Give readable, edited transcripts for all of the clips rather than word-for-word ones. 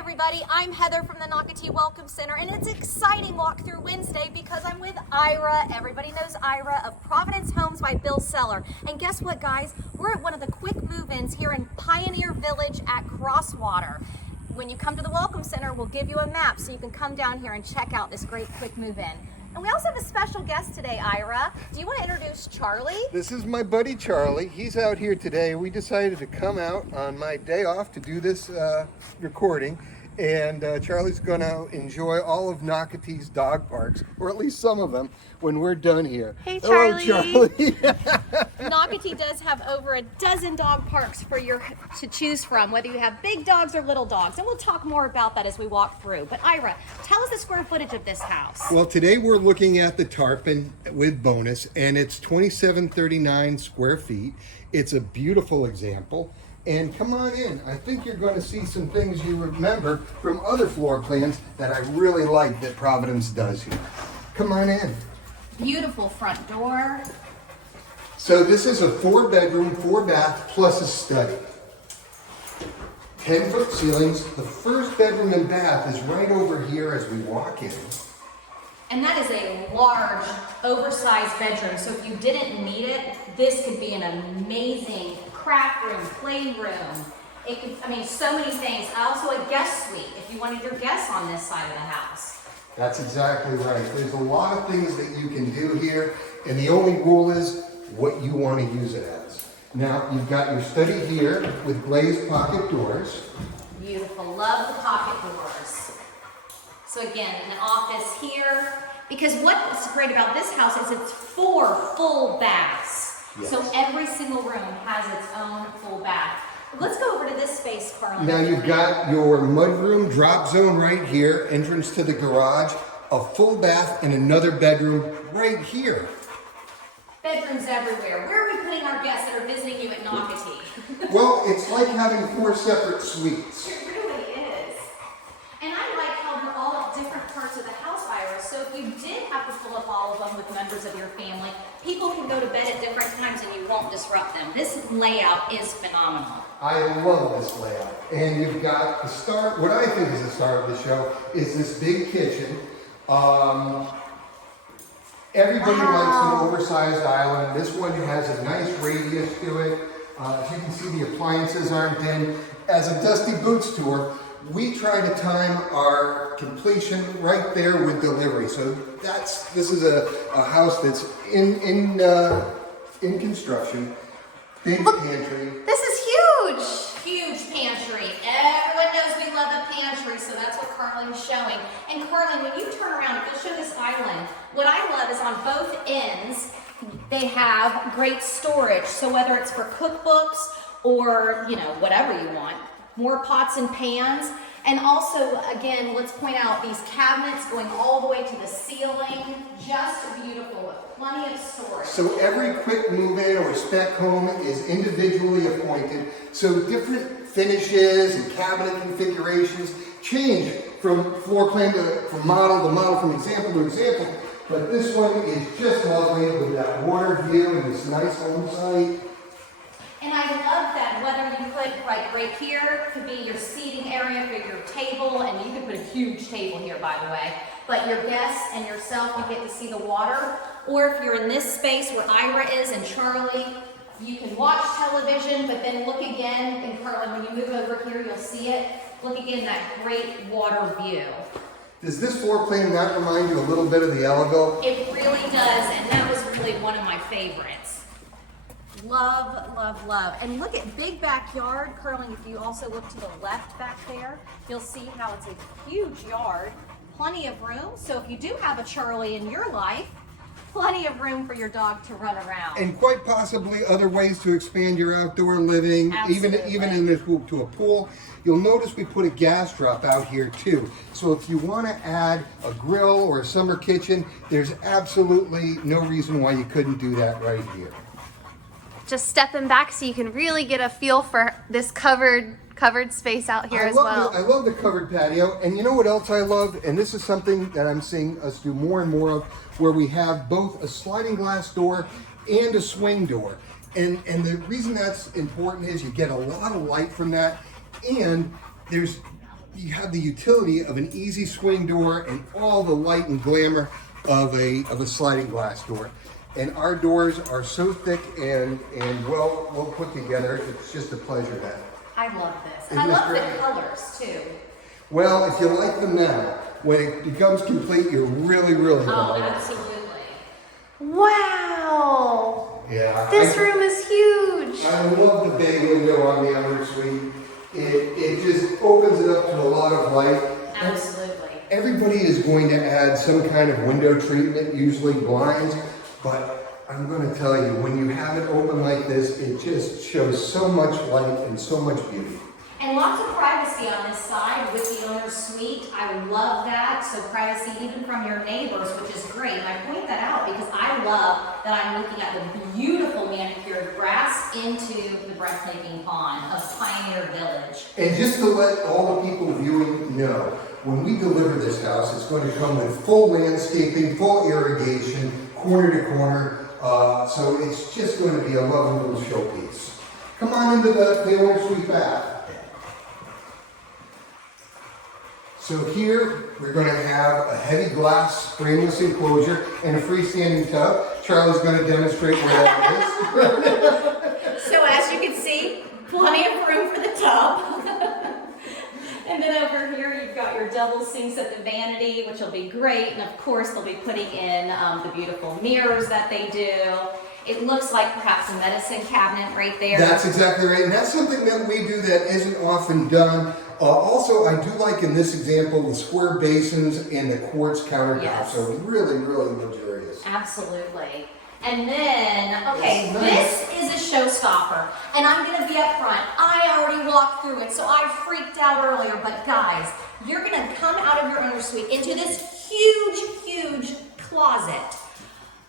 everybody, I'm Heather from the Nocatee Welcome Center, and it's exciting walkthrough Wednesday because I'm with Ira. Everybody knows Ira of Providence Homes by Bill Seller. And guess what, guys? We're at one of the quick move-ins here in Pioneer Village at Crosswater. When you come to the Welcome Center, we'll give you a map so you can come down here and check out this great quick move-in. And we also have a special guest today, Ira. Do you want to introduce Charlie? This is my buddy Charlie. He's out here today. We decided to come out on my day off to do this recording. And Charlie's going to enjoy all of Nocatee's dog parks, or at least some of them, when we're done here. Hey, Charlie. Hello, Charlie. Nocatee does have over a dozen dog parks for to choose from, whether you have big dogs or little dogs. And we'll talk more about that as we walk through. But Ira, tell us the square footage of this house. Well, today we're looking at the Tarpon with bonus, and it's 2739 square feet. It's a beautiful example. And come on in. I think you're going to see some things you remember from other floor plans that I really like that Providence does here. Come on in. Beautiful front door. So this is a 4-bedroom, 4-bath plus a study. 10-foot ceilings. The first bedroom and bath is right over here as we walk in. And that is a large, oversized bedroom. So if you didn't need it, this could be an amazing craft room, playroom. It could, so many things. Also a guest suite if you wanted your guests on this side of the house. That's exactly right. There's a lot of things that you can do here, and the only rule is what you want to use it as. Now, you've got your study here with glazed pocket doors. Beautiful. Love the pocket doors. So again, an office here. Because what's great about this house is it's 4 full baths. Yes. So every single room has its own full bath. Let's go over to this space, Carl. Now you've got your mudroom drop zone right here, entrance to the garage, a full bath and another bedroom right here. Bedrooms everywhere. Where are we putting our guests that are visiting you at Nocatee? Well, it's like having 4 separate suites. It really is. And I like how they're all at different parts of the house, Ira. So if you did have to fill up all of them with members of your family, people can go to bed at different times and you won't disrupt them. This layout is phenomenal. I love this layout. And you've got the star, what I think is the star of the show, is this big kitchen. Everybody likes an oversized island. This one has a nice radius to it. As you can see, the appliances aren't in. As a Dusty Boots tour, we try to time our completion right there with delivery. So this is a house that's in construction. Big pantry. This is huge. Huge pantry. Everyone knows we love a pantry, so that's what Carlin's showing. And Carlin, when you turn around, if you'll show this island, what I love is on both ends, they have great storage. So whether it's for cookbooks or, whatever you want, more pots and pans. And also, again, let's point out these cabinets going all the way to the ceiling. Just beautiful, with plenty of storage. So every quick move-in or spec home is individually appointed. So different finishes and cabinet configurations change from floor plan from model to model, from example to example. But this one is just lovely with that water view and this nice home site. And I love that whether you put, like right here, could be your seating area for your table, and you could put a huge table here, by the way. But your guests and yourself, you get to see the water. Or if you're in this space where Ira is and Charlie, you can watch television, but then look again, and Carlin, when you move over here, you'll see it. Look again, that great water view. Does this floor plan not remind you a little bit of the Eleville? It really does, and that was really one of my favorites. Love, love, love. And look at big backyard. Curling, if you also look to the left back there, you'll see how it's a huge yard. Plenty of room. So if you do have a Charlie in your life, plenty of room for your dog to run around. And quite possibly other ways to expand your outdoor living, even to a pool. You'll notice we put a gas drop out here too. So if you want to add a grill or a summer kitchen, there's absolutely no reason why you couldn't do that right here. Just stepping back so you can really get a feel for this covered space out here as well. I love the covered patio, and you know what else I love? And this is something that I'm seeing us do more and more of, where we have both a sliding glass door and a swing door. And the reason that's important is you get a lot of light from that, and there's you have the utility of an easy swing door and all the light and glamour of a sliding glass door. And our doors are so thick and well put together. It's just a pleasure to have. I love this. Isn't I this love great? the colors too. Well, if you like them now, when it becomes complete, you're really Oh, gonna like it. absolutely. Wow. Yeah. This room is huge. I love the bay window on the other suite. It just opens it up to a lot of light. Absolutely. Everybody is going to add some kind of window treatment, usually blinds, but I'm going to tell you, when you have it open like this, it just shows so much light and so much beauty. And lots of privacy on this side with the owner's suite. I love that. So privacy even from your neighbors, which is great. And I point that out because I love that I'm looking at the beautiful manicured grass into the breathtaking pond of Pioneer Village. And just to let all the people viewing know, when we deliver this house, it's going to come with full landscaping, full irrigation, corner to corner. So it's just going to be a lovely little showpiece. Come on into the owner's suite bath. So here, we're going to have a heavy glass frameless enclosure and a freestanding tub. Charlie's going to demonstrate where that is. So as you can see, plenty of room for the tub. And then over here, you've got your double sinks at the vanity, which will be great. And of course, they'll be putting in the beautiful mirrors that they do. It looks like perhaps a medicine cabinet right there. That's exactly right. And that's something that we do that isn't often done. Also, I do like in this example, the square basins and the quartz countertop. Yes. So really, really luxurious. Absolutely. And then, okay, Yes, this is a showstopper. And I'm going to be up front. I already walked through it, so I freaked out earlier. But guys, you're going to come out of your owner's suite into this huge, huge closet.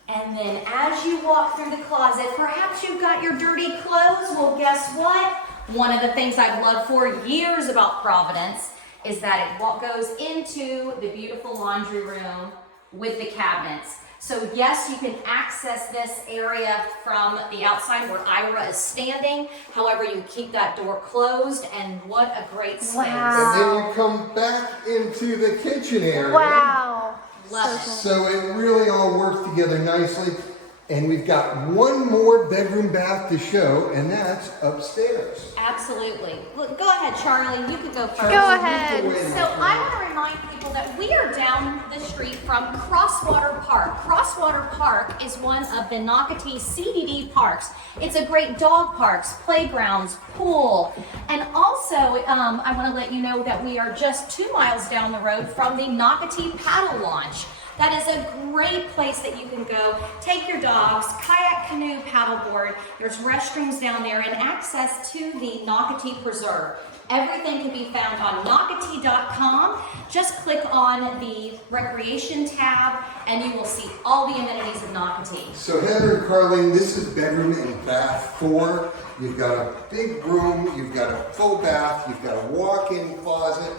And then as you walk through the closet, perhaps you've got your dirty clothes. Well, guess what? One of the things I've loved for years about Providence is that it goes into the beautiful laundry room with the cabinets. So yes, you can access this area from the outside where Ira is standing. However, you keep that door closed, and what a great space. Wow. And then you come back into the kitchen area. Wow. Love it. So it really all works together nicely. And we've got one more bedroom bath to show, and that's upstairs. Absolutely. Look, go ahead, Charlie. You could go first. Go ahead. So I want to remind people that we are down the street from Crosswater Park. Crosswater Park is one of the Nocatee CBD parks. It's a great dog parks, playgrounds, pool, and also I want to let you know that we are just 2 miles down the road from the Nocatee paddle launch. That is a great place that you can go, take your dogs, kayak, canoe, paddleboard. There's restrooms down there and access to the Nocatee Preserve. Everything can be found on Nocatee.com. Just click on the recreation tab and you will see all the amenities of Nocatee. So Heather and Carlene, this is bedroom and bath 4. You've got a big room, you've got a full bath, you've got a walk-in closet,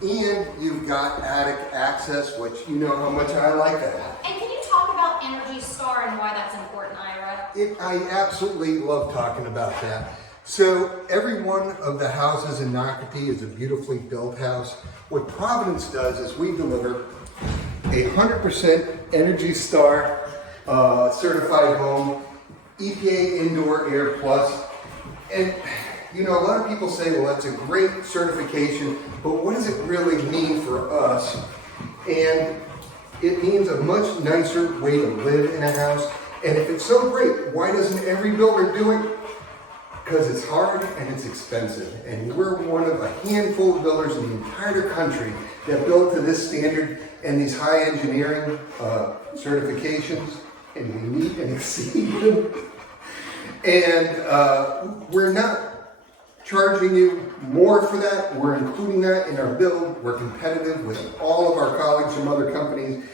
and you've got attic access, which you know how much I like that. And can you talk about Energy Star and why that's important, Ira? I absolutely love talking about that. So every one of the houses in Nocatee is a beautifully built house. What Providence does is we deliver a 100% Energy Star certified home, EPA Indoor Air Plus, and you know, a lot of people say, well, that's a great certification, but what does it really mean for us? And it means a much nicer way to live in a house. And if it's so great, why doesn't every builder do it? Because it's hard and it's expensive. And we're one of a handful of builders in the entire country that built to this standard and these high engineering certifications, and we meet and exceed them. And we're not charging you more for that. We're including that in our build. We're competitive with all of our colleagues from other companies.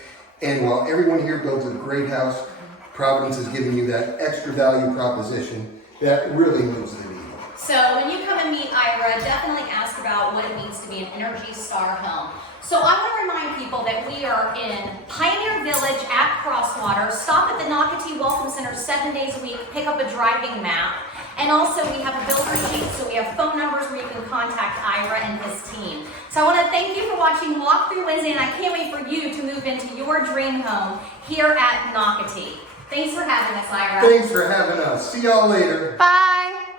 And while everyone here builds a great house, Providence is giving you that extra value proposition that really moves the needle. So when you come and meet Ira, definitely ask about what it means to be an Energy Star home. So I want to remind people that we are in Pioneer Village at Crosswater. Stop at the Nocatee Welcome Center 7 days a week, pick up a driving map. And also we have a builder sheet, so we have phone numbers where you can contact Ira and his team. So I want to thank you for watching Walk Through Wednesday, and I can't wait for you to move into your dream home here at Nocatee. Thanks for having us, Ira. Thanks for having us. See y'all later. Bye.